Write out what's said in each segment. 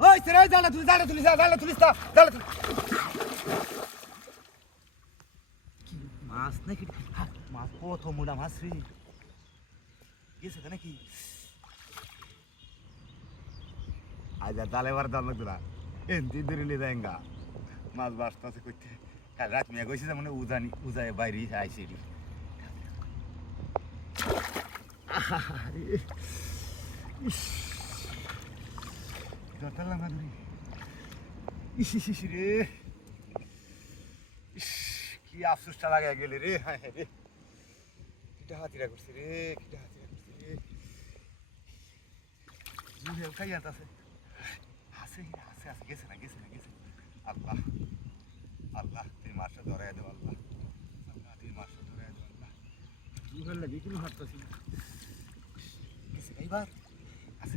ওই সেরে জালা তুলি জালা তুলিস তা জালা তুলি কি মাছ নাকি মাছ কত মোটা মাছ রে গেছে তো নাকি আজ আর জালে বার দাম লাগতো না এমনি ধরে নিয়ে যায়গা মাছ বাসতে করতে কাল রাত মেয়ে গেছে মানে উজায় বাইরে আইসি যতলা না ধরি ইস রে কি আফসোসটা লাগে গেলে রে হ্যাঁ রে কিটা হাতিরা করছে রে খাই আছে আছে গেছে না আল্লাহ আল্লাহ তুই মাছটা ধরাই দেব আল্লাহ তুই মাছটা ধরাই দেব আল্লাহ দুধের লাগে কোনো হাঁটতেছি না গেছে এইবার আছে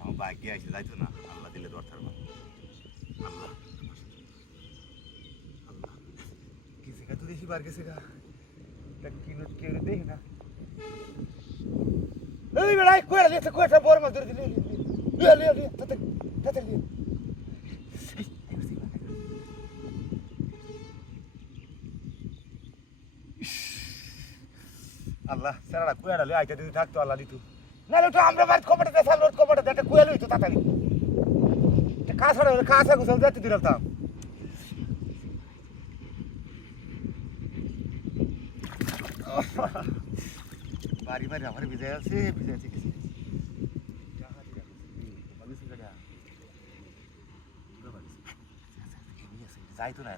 আমার বাইকে আসে যাইতো না আল্লাহ দিলে দরকার আল্লাহ গেছে গা তুই দেখি বার গেছে গা কিনো কেউ দেখি না এই বেড়াই কয়টা বড় মাছ ধরে দিলি লিয়ে তাতে লিয়ে আল্লাহ সারাটা কুয়াটা লিয়ে আইতে দিদি থাকতো আল্লাহ দিত নাহলে তো আমরা বাড়িতে কপাটা দেশাল রোড কপাটা একটা কুয়া লইতো তাড়াতাড়ি কাঁচা গোসল যেতে দিলাম বাড়ি আমার ভিজে আছে কিছু যাইতো না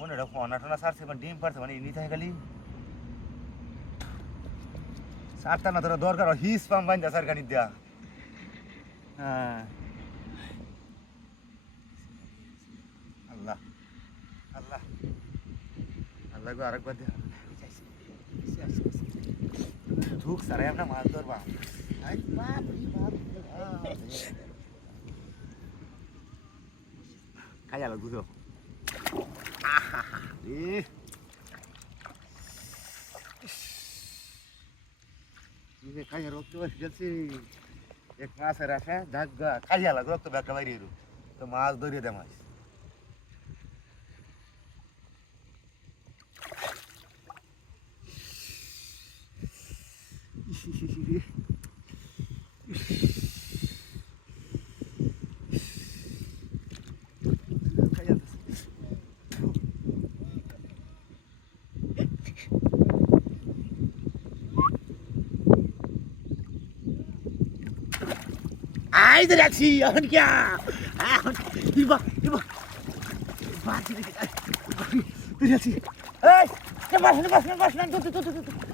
মনে রাখো অনাটনা সারছে মানে ডিম পারছে মানে নিতে গেলি সারটা না তোরা দরকার হিস পাম বাইন্দা সার গাড়ি দেয়া হ্যাঁ আল্লাহ গো আরেকবার দেয়া ধুক সারাই আমরা মাছ ধরবা খাই আলো বুঝো খাই রক্ত গেছে এক মাছের আশা ধাগা খাই আলো রক্ত ব্যাগটা বাইরে তো মাছ ধরিয়ে দেয় মাছ Ai, der hat sie, und ja, über, warte, der hat sie, hey, was, du.